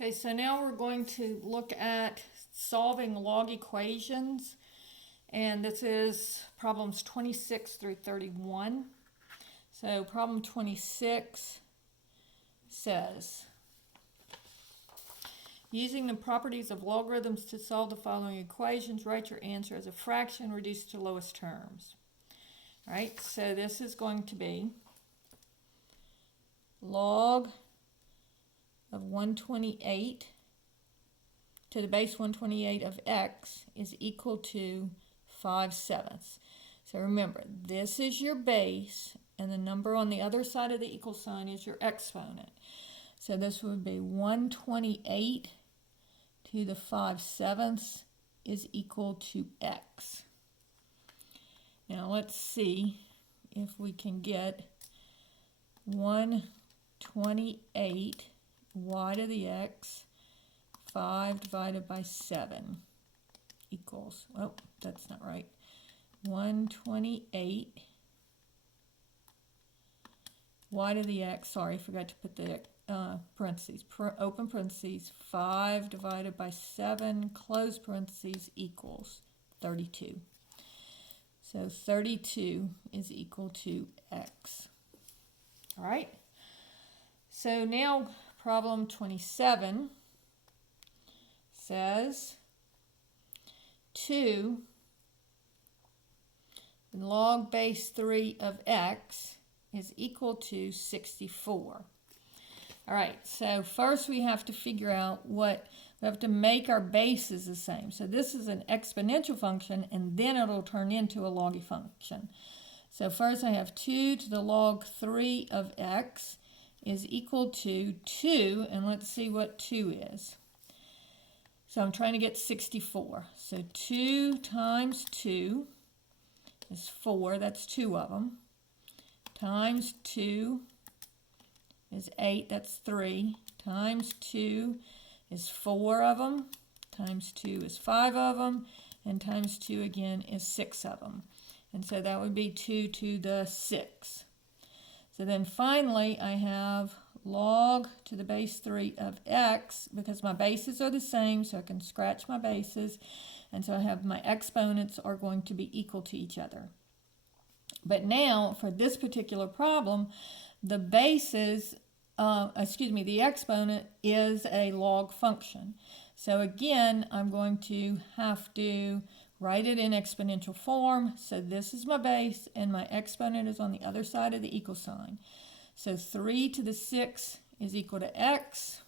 Okay, so now we're going to look at solving log equations, and this is problems 26 through 31. So problem 26 says, using the properties of logarithms to solve the following equations, write your answer as a fraction reduced to lowest terms. All right, so this is going to be log of 128 to the base 128 of x is equal to 5/7. So remember, this is your base, and the number on the other side of the equal sign is your exponent. So this would be 128 to the 5/7 is equal to x. Now let's see if we can get 128 y to the x, 5 divided by 7 equals, oh, that's not right, 128 y to the x, sorry, forgot to put the parentheses, open parentheses, 5 divided by 7, close parentheses, equals 32. So 32 is equal to x. All right, so now problem 27 says 2 log base 3 of x is equal to 64. All right, so first we have to figure out we have to make our bases the same. So this is an exponential function, and then it'll turn into a log function. So first I have 2 to the log 3 of x is equal to 2, and let's see what 2 is. So I'm trying to get 64. So 2 times 2 is 4, that's 2 of them, times 2 is 8, that's 3, times 2 is 4 of them, times 2 is 5 of them, and times 2 again is 6 of them. And so that would be 2 to the 6. So then finally I have log to the base 3 of x, because my bases are the same, so I can scratch my bases, and so I have my exponents are going to be equal to each other. But now for this particular problem, the bases, the exponent is a log function. So again, I'm going to have to write it in exponential form. So this is my base, and my exponent is on the other side of the equal sign. So 3 to the 6 is equal to x.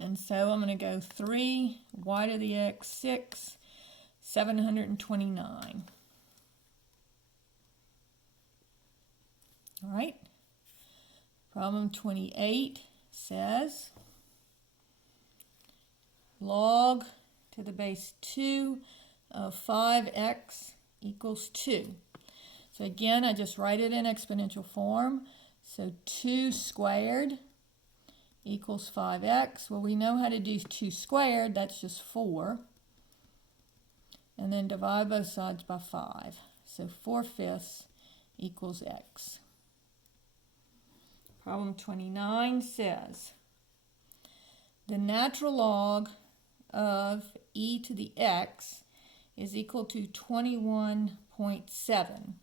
And so I'm going to go 3 y to the x, 6, 729. All right. Problem 28 says log to the base 2 of 5x equals 2. So again, I just write it in exponential form. So 2 squared equals 5x. Well, we know how to do 2 squared. That's just 4. And then divide both sides by 5. So 4/5 equals x. Problem 29 says the natural log of e to the x is equal to 21.7.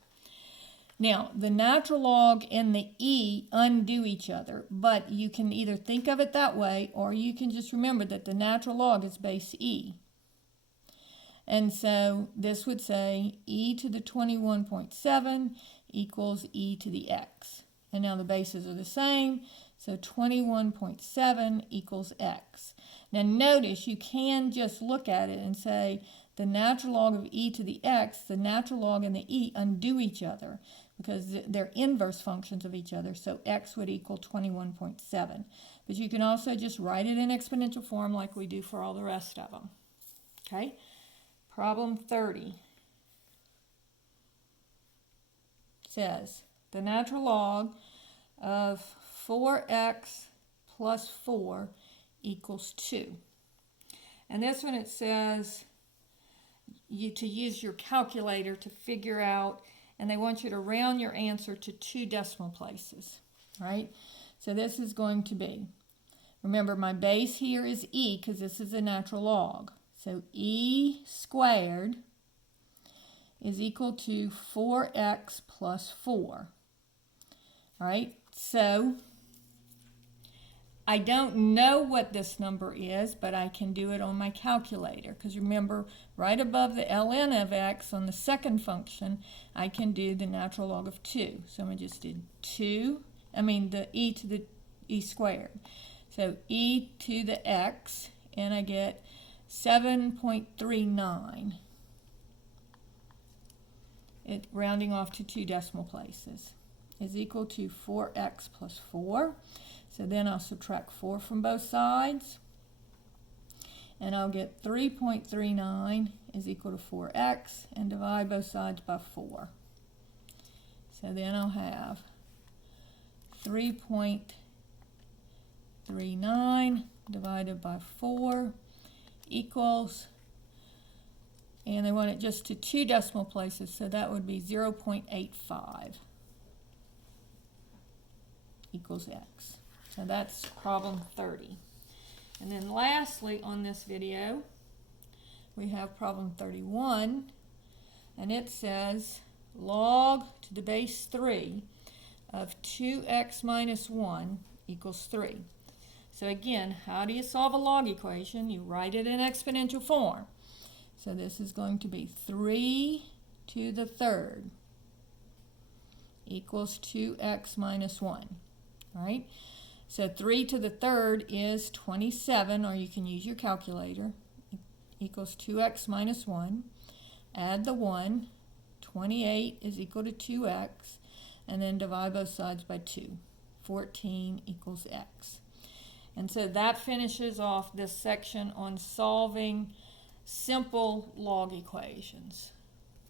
Now, the natural log and the e undo each other, but you can either think of it that way, or you can just remember that the natural log is base e. And so this would say e to the 21.7 equals e to the x. And now the bases are the same, so 21.7 equals x. Now notice you can just look at it and say the natural log of e to the x, the natural log and the e undo each other because they're inverse functions of each other, so x would equal 21.7. But you can also just write it in exponential form like we do for all the rest of them. Okay, problem 30 says the natural log of 4x plus 4 equals 2. And this one it says to use your calculator to figure out, and they want you to round your answer to 2 decimal places, right? So this is going to be Remember, my base here is e because this is a natural log. So e squared is equal to 4x plus 4. All right, so I don't know what this number is, but I can do it on my calculator because remember, right above the ln of x on the second function, I can do the natural log of 2. So I just did the e to the e squared. So e to the x, and I get 7.39. It rounding off to 2 decimal places is equal to 4x plus 4. So then I'll subtract 4 from both sides, and I'll get 3.39 is equal to 4x, and divide both sides by 4. So then I'll have 3.39 divided by 4 equals, and they want it just to 2 decimal places, so that would be 0.85 equals x. So that's problem 30. And then lastly on this video, we have problem 31, and it says log to the base 3 of 2x minus 1 equals 3. So again, how do you solve a log equation? You write it in exponential form. So this is going to be 3 to the third equals 2x minus 1, right? So 3 to the third is 27, or you can use your calculator, equals 2x minus 1. Add the 1, 28 is equal to 2x, and then divide both sides by 2. 14 equals x. And so that finishes off this section on solving simple log equations.